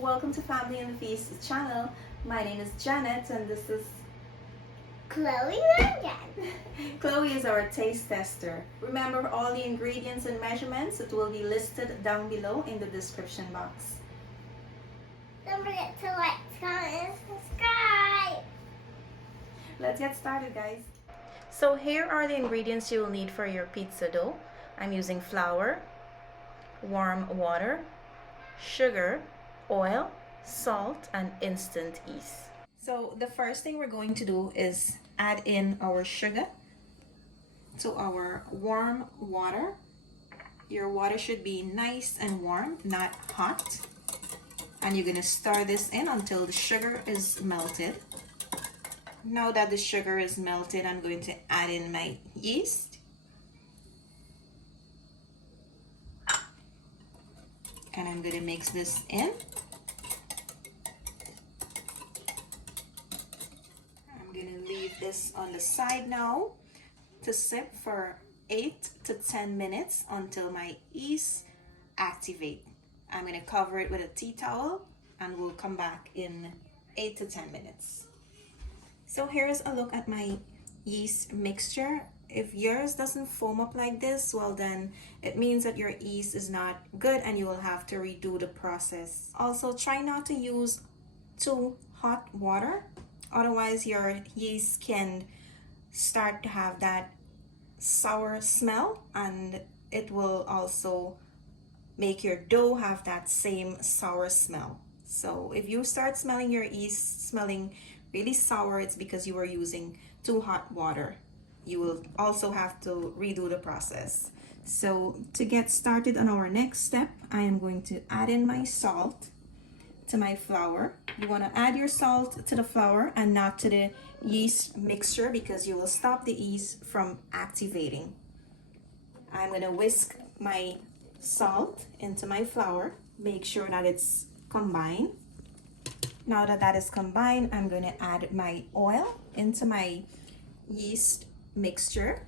Welcome to Family and the Feast channel. My name is Janet and this is Chloe Rangan. Chloe is our taste tester. Remember all the ingredients and measurements, it will be listed down below in the description box. Don't forget to like, comment, and subscribe. Let's get started, guys. So here are the ingredients you will need for your pizza dough. I'm using flour, warm water, sugar, oil, salt, and instant yeast. So the first thing we're going to do is add in our sugar to our warm water. Your water should be nice and warm, not hot. And you're going to stir this in until the sugar is melted. Now that the sugar is melted, I'm going to add in my yeast. And I'm going to mix this in. I'm going to leave this on the side now to sit for 8 to 10 minutes until my yeast activate. I'm going to cover it with a tea towel and we'll come back in 8 to 10 minutes. So here's a look at my yeast mixture. If yours doesn't foam up like this, well then it means that your yeast is not good and you will have to redo the process. Also, try not to use too hot water, otherwise your yeast can start to have that sour smell and it will also make your dough have that same sour smell. So if you start smelling your yeast smelling really sour, it's because you are using too hot water. You will also have to redo the process. So to get started on our next step, I am going to add in my salt to my flour. You want to add your salt to the flour and not to the yeast mixture because you will stop the yeast from activating. I'm going to whisk my salt into my flour. Make sure that it's combined. Now that that is combined, I'm going to add my oil into my yeast mixture.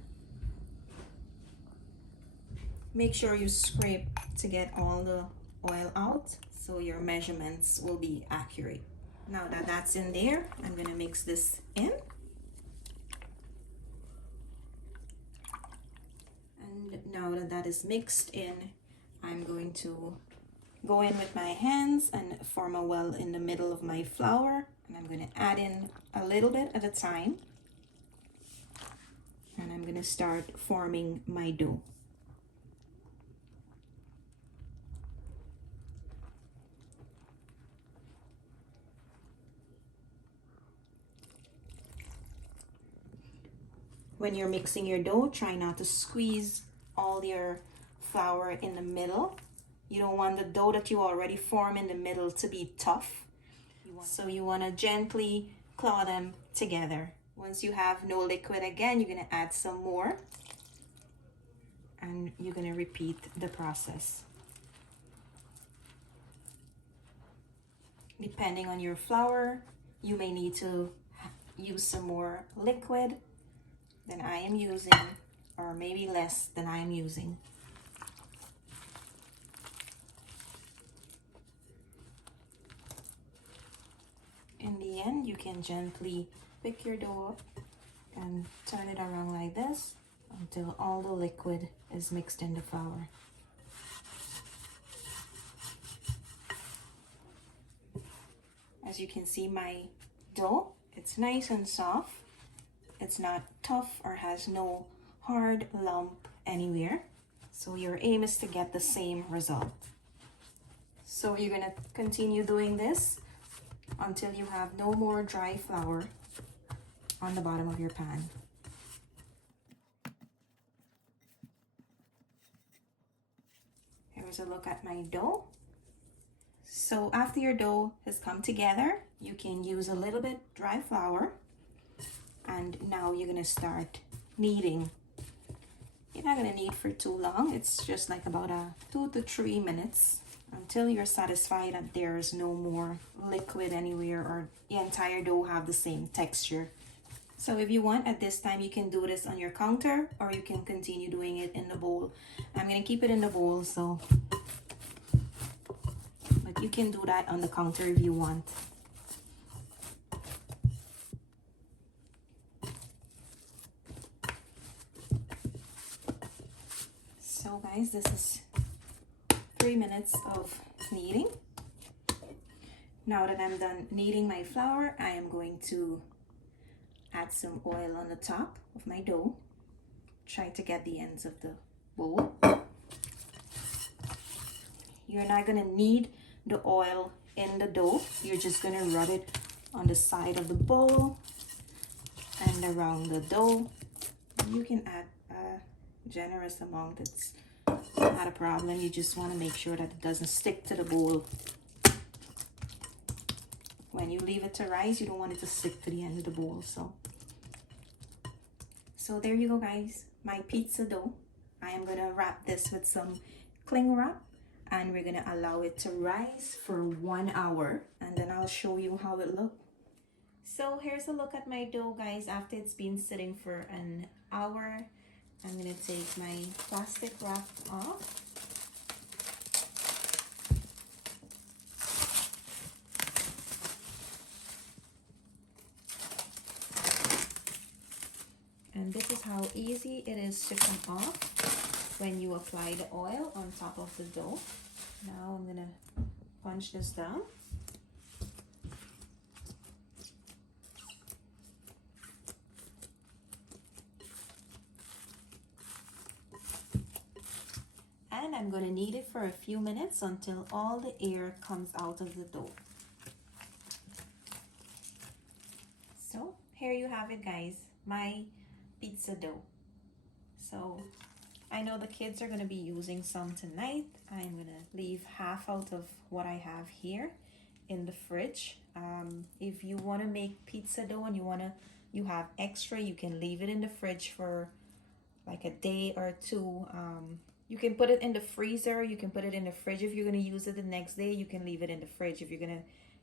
Make sure you scrape to get all the oil out so your measurements will be accurate. Now that that's in there, I'm going to mix this in. And now that that is mixed in, I'm going to go in with my hands and form a well in the middle of my flour. And I'm going to add in a little bit at a time. And I'm going to start forming my dough. When you're mixing your dough, try not to squeeze all your flour in the middle. You don't want the dough that you already form in the middle to be tough. So you want to gently claw them together. Once you have no liquid again, you're going to add some more. And you're going to repeat the process. Depending on your flour, you may need to use some more liquid than I am using, or maybe less than I am using. In the end, you can gently pick your dough up and turn it around like this until all the liquid is mixed in the flour. As you can see, my dough, it's nice and soft. It's not tough or has no hard lump anywhere. So your aim is to get the same result. So you're going to continue doing this until you have no more dry flour on the bottom of your pan. Here's a look at my dough. So after your dough has come together, you can use a little bit dry flour. And now you're going to start kneading. You're not going to knead for too long. It's just like about 2 to 3 minutes until you're satisfied that there's no more liquid anywhere or the entire dough have the same texture. So if you want, at this time, you can do this on your counter or you can continue doing it in the bowl. I'm going to keep it in the bowl, so but You can do that on the counter if you want. So guys, this is 3 minutes of kneading. Now that I'm done kneading my flour, I am going to add some oil on the top of my dough. Try to get the ends of the bowl. You're not gonna knead the oil in the dough. You're just gonna rub it on the side of the bowl and around the dough. You can add a generous amount. It's not a problem. You just want to make sure that it doesn't stick to the bowl. When you leave it to rise, you don't want it to stick to the end of the bowl. So there you go, guys. My pizza dough. I am gonna wrap this with some cling wrap, and we're gonna allow it to rise for 1 hour, and then I'll show you how it looks. So here's a look at my dough, guys, after it's been sitting for an hour. I'm gonna take my plastic wrap off. And this is how easy it is to come off when you apply the oil on top of the dough. Now I'm gonna punch this down. And I'm gonna knead it for a few minutes until all the air comes out of the dough. So here you have it, guys, my pizza dough. So I know the kids are gonna be using some tonight. I'm gonna leave half out of what I have here in the fridge. If you want to make pizza dough and you have extra, you can leave it in the fridge for like a day or two. You can put it in the freezer, you can put it in the fridge. If you're going to use it the next day, you can leave it in the fridge. If you're going to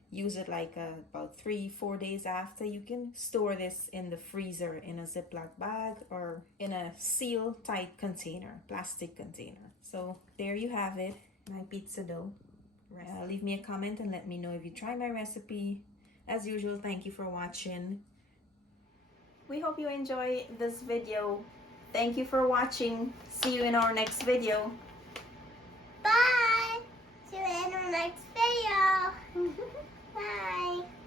use it like about 3-4 days after, you can store this in the freezer in a Ziploc bag or in a seal tight container, plastic container. So there you have it, my pizza dough. Leave me a comment and let me know if you try my recipe. As usual, thank you for watching. We hope you enjoy this video. Thank you for watching. See you in our next video. Bye. See you in our next video. Bye.